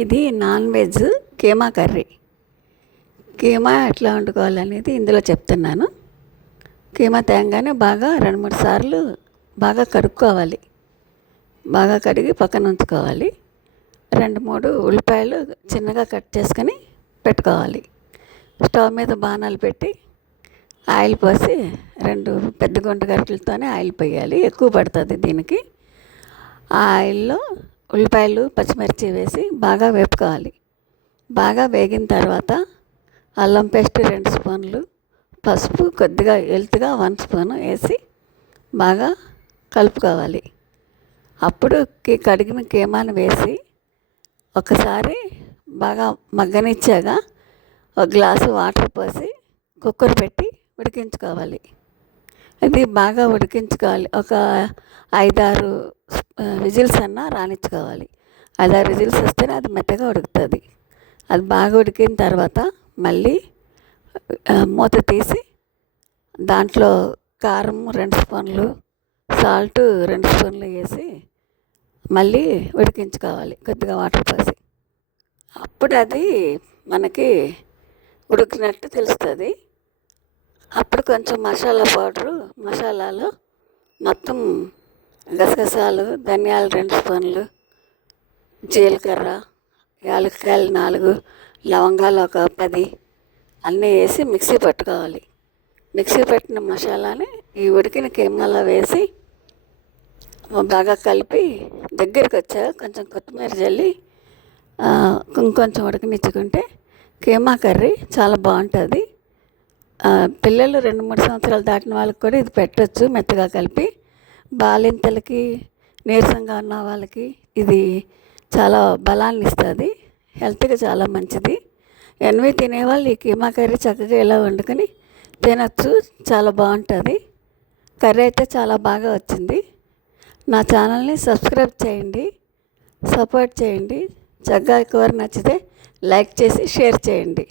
ఇది non veg keema curry. Keema ఎట్లా వండుకోవాలనేది ఇందులో చెప్తున్నాను. కీమా తేగానే బాగా 2-3 సార్లు బాగా కడుక్కోవాలి. బాగా కడిగి పక్కన ఉంచుకోవాలి. 2-3 ఉల్లిపాయలు చిన్నగా కట్ చేసుకొని పెట్టుకోవాలి. స్టవ్ మీద బాణాలు పెట్టి ఆయిల్ పోసి 2 పెద్ద గుంట గరిటెలతోనే ఆయిల్ పోయాలి. ఎక్కువ పడుతుంది దీనికి. ఆ ఆయిల్లో ఉల్లిపాయలు పచ్చిమిర్చి వేసి బాగా వేపుకోవాలి. బాగా వేగిన తర్వాత అల్లం పేస్ట్ 2 స్పూన్లు, పసుపు కొద్దిగా ఎల్తుగా 1 స్పూను వేసి బాగా కలుపుకోవాలి. అప్పుడు కడిగిన కీమాను వేసి ఒకసారి బాగా మగ్గనిచ్చాక ఒక గ్లాసు వాటర్ పోసి కుక్కర్ పెట్టి ఉడికించుకోవాలి. ఇది బాగా ఉడికించుకోవాలి. ఒక 5-6 విజిల్స్ అన్నా రానిచ్చుకోవాలి. 5-6 విజిల్స్ వస్తేనే అది మెత్తగా ఉడుకుతుంది. అది బాగా ఉడికిన తర్వాత మళ్ళీ మూత తీసి దాంట్లో కారం 2 స్పూన్లు, సాల్ట్ 2 స్పూన్లు వేసి మళ్ళీ ఉడికించుకోవాలి కొద్దిగా వాటర్ పోసి. అప్పుడు అది మనకి ఉడికినట్టు తెలుస్తుంది. అప్పుడు కొంచెం మసాలాలు మొత్తం గసగసాలు, ధనియాలు 2 స్పూన్లు, జీలకర్ర, యాలక్కాయలు 4, లవంగాలు ఒక 10 అన్నీ వేసి మిక్సీ పట్టుకోవాలి. మిక్సీ పట్టిన మసాలాని ఈ ఉడికిన కీమాలో వేసి బాగా కలిపి దగ్గరికి వచ్చాక కొంచెం కొత్తిమీర జల్లి ఇంకొంచెం ఉడకనిచ్చుకుంటే కీమా కర్రీ చాలా బాగుంటుంది. పిల్లలు 2-3 సంవత్సరాలు దాటిన వాళ్ళకి కూడా ఇది పెట్టచ్చు. మెత్తగా కలిపి బాలింతలకి, నీరసంగా ఉన్న వాళ్ళకి ఇది చాలా బలాన్ని ఇస్తుంది. హెల్త్కి చాలా మంచిది. ఎన్వి తినేవాళ్ళు ఈ కీమా కర్రీ చక్కగా ఇలా వండుకొని తినచ్చు. చాలా బాగుంటుంది. కర్రీ అయితే చాలా బాగా వచ్చింది. నా ఛానల్ని సబ్స్క్రైబ్ చేయండి, సపోర్ట్ చేయండి. చక్కగా కూర నచ్చితే లైక్ చేసి షేర్ చేయండి.